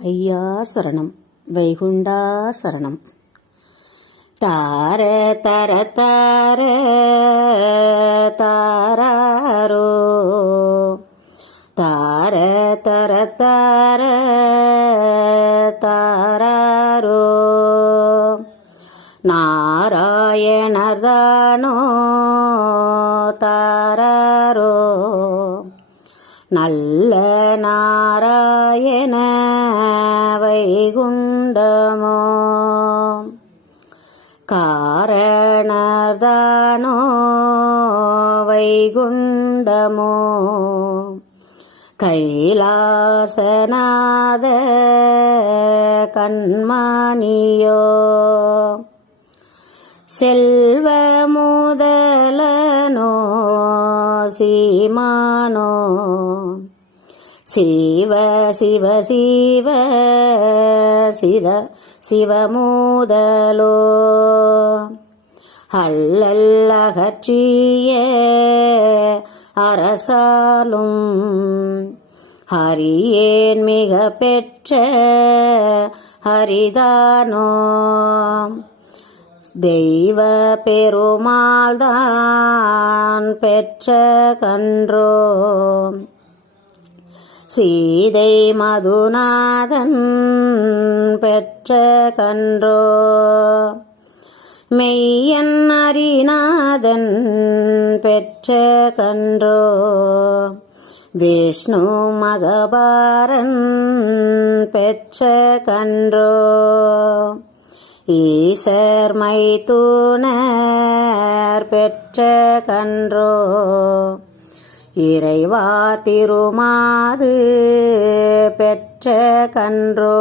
ஐயா சரணம் வைகுண்டா சரணம் தார தர தார தாராரோ. தார தர தார தாராரோ. நாராயணதானோ தாராரோ. நல்ல நாராயண வைகுண்டமோ. காரணர்தானோ வைகுண்டமோ. கைலாசநாத கண்மானியோ. செல்வ முதலனோ சீமானோ. சிவ சிவ சிவ சித சிவமூதலோ. அல்லல் அரசாலும் ஹரியேன் மிக பெற்ற ஹரிதானோ. தெய்வ பெருமாள்தான் பெற்ற கன்றோ. சீதை மதுநாதன் பெற்ற கன்றோ. மெய்யன் அரிநாதன் பெற்ற கன்றோ. விஷ்ணு மகபாரன் பெற்ற கன்றோ. ஈசர் மைத்தூனர் பெற்ற கன்றோ. இறைவா திருமாது பெற்ற கன்றோ.